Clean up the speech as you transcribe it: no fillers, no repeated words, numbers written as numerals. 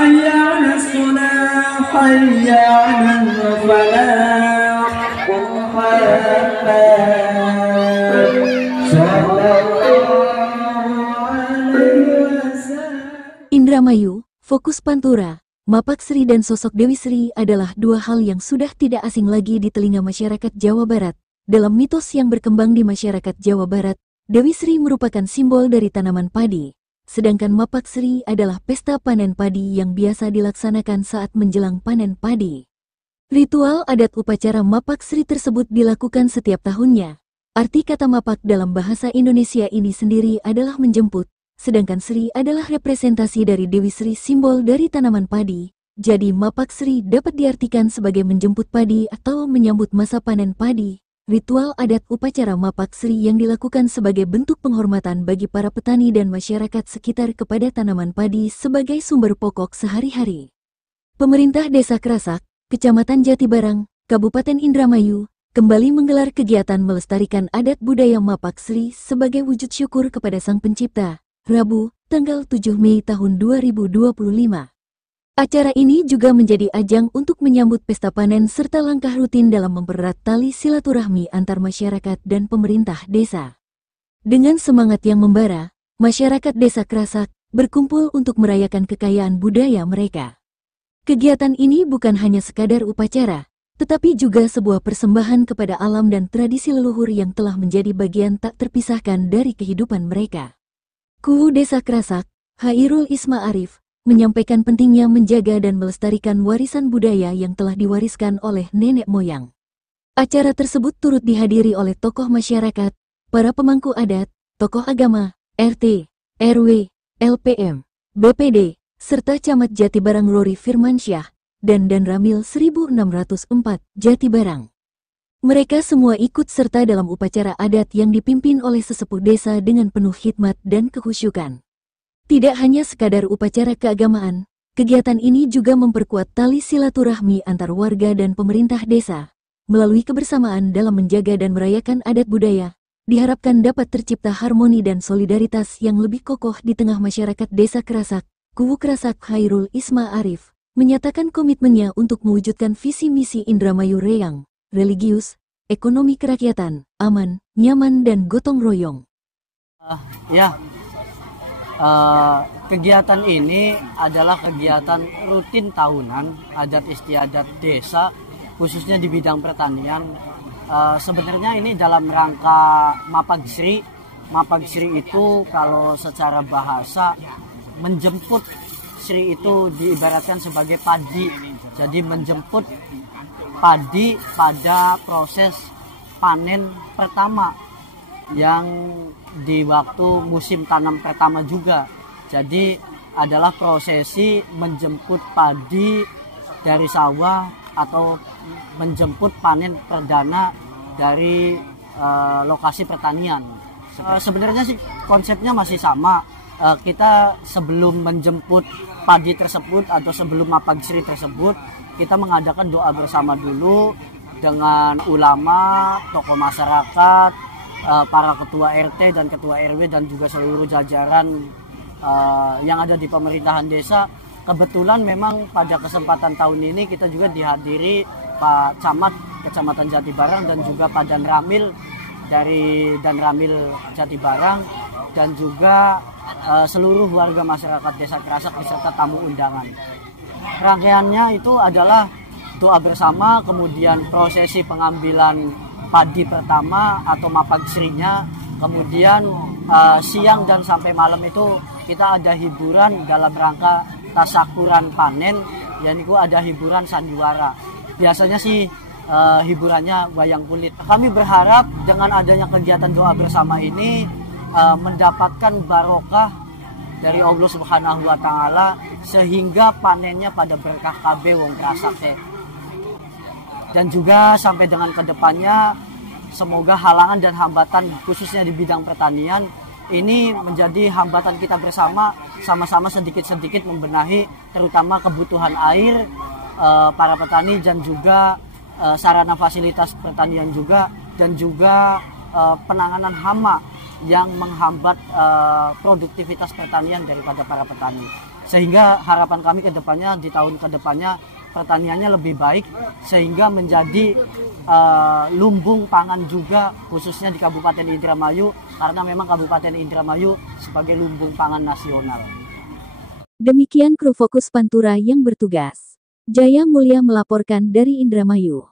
حي على الصلاة حي على الفلاح قم محمد صلى الله عليه وسلم. Indramayu, fokus Pantura, Mapak Sri dan sosok Dewi Sri adalah dua hal yang sudah tidak asing lagi di telinga masyarakat Jawa Barat. Dalam mitos yang berkembang di masyarakat Jawa Barat, Dewi Sri merupakan simbol dari tanaman padi. Sedangkan Mapak Sri adalah pesta panen padi yang biasa dilaksanakan saat menjelang panen padi. Ritual adat upacara Mapak Sri tersebut dilakukan setiap tahunnya. Arti kata Mapak dalam bahasa Indonesia ini sendiri adalah menjemput, sedangkan Sri adalah representasi dari Dewi Sri, simbol dari tanaman padi. Jadi Mapak Sri dapat diartikan sebagai menjemput padi atau menyambut masa panen padi. Ritual adat upacara Mapak Sri yang dilakukan sebagai bentuk penghormatan bagi para petani dan masyarakat sekitar kepada tanaman padi sebagai sumber pokok sehari-hari. Pemerintah Desa Krasak, Kecamatan Jatibarang, Kabupaten Indramayu, kembali menggelar kegiatan melestarikan adat budaya Mapak Sri sebagai wujud syukur kepada Sang Pencipta, Rabu, tanggal 7 Mei tahun 2025. Acara ini juga menjadi ajang untuk menyambut pesta panen serta langkah rutin dalam mempererat tali silaturahmi antar masyarakat dan pemerintah desa. Dengan semangat yang membara, masyarakat Desa Krasak berkumpul untuk merayakan kekayaan budaya mereka. Kegiatan ini bukan hanya sekadar upacara, tetapi juga sebuah persembahan kepada alam dan tradisi leluhur yang telah menjadi bagian tak terpisahkan dari kehidupan mereka. Kuwu Desa Krasak, Hairul Isma Arif, menyampaikan pentingnya menjaga dan melestarikan warisan budaya yang telah diwariskan oleh nenek moyang. Acara tersebut turut dihadiri oleh tokoh masyarakat, para pemangku adat, tokoh agama, RT, RW, LPM, BPD, serta Camat Jatibarang Rory Firmansyah, dan Ramil 1604, Jatibarang. Mereka semua ikut serta dalam upacara adat yang dipimpin oleh sesepuh desa dengan penuh khidmat dan kekhusyukan. Tidak hanya sekadar upacara keagamaan, kegiatan ini juga memperkuat tali silaturahmi antar warga dan pemerintah desa. Melalui kebersamaan dalam menjaga dan merayakan adat budaya, diharapkan dapat tercipta harmoni dan solidaritas yang lebih kokoh di tengah masyarakat Desa Krasak. Kuwu Krasak Hairul Isma Arif menyatakan komitmennya untuk mewujudkan visi misi Indramayu Reyang, religius, ekonomi kerakyatan, aman, nyaman dan gotong royong. Kegiatan ini adalah kegiatan rutin tahunan adat istiadat desa, khususnya di bidang pertanian. Sebenarnya ini dalam rangka Mapak Sri. Mapak Sri itu kalau secara bahasa menjemput, Sri itu diibaratkan sebagai padi. Jadi menjemput padi pada proses panen pertama yang di waktu musim tanam pertama juga. Jadi adalah prosesi menjemput padi dari sawah atau menjemput panen perdana dari lokasi pertanian. Sebenarnya sih konsepnya masih sama. Kita sebelum menjemput padi tersebut atau sebelum Mapak Sri tersebut, kita mengadakan doa bersama dulu dengan ulama, tokoh masyarakat, para ketua RT dan ketua RW dan juga seluruh jajaran yang ada di pemerintahan desa. Kebetulan memang pada kesempatan tahun ini kita juga dihadiri Pak Camat Kecamatan Jatibarang dan juga Pak Ramil dari Ramil Jatibarang dan juga seluruh warga masyarakat Desa Krasak beserta tamu undangan. Rangkaiannya itu adalah doa bersama, kemudian prosesi pengambilan padi pertama atau Mapak Sri-nya, kemudian siang dan sampai malam itu kita ada hiburan dalam rangka tasakuran panen, yaitu ada hiburan sandiwara. Biasanya sih hiburannya wayang kulit. Kami berharap dengan adanya kegiatan doa bersama ini mendapatkan barokah dari Allah Subhanahu wa Ta'ala sehingga panennya pada berkah KB wong Krasak teh. Dan juga sampai dengan kedepannya semoga halangan dan hambatan khususnya di bidang pertanian ini menjadi hambatan kita bersama, sama-sama sedikit-sedikit membenahi terutama kebutuhan air para petani dan juga sarana fasilitas pertanian juga, dan juga penanganan hama yang menghambat produktivitas pertanian daripada para petani. Sehingga harapan kami ke depannya, di tahun ke depannya pertaniannya lebih baik, sehingga menjadi lumbung pangan juga khususnya di Kabupaten Indramayu, karena memang Kabupaten Indramayu sebagai lumbung pangan nasional. Demikian kru Fokus Pantura yang bertugas. Jaya Mulia melaporkan dari Indramayu.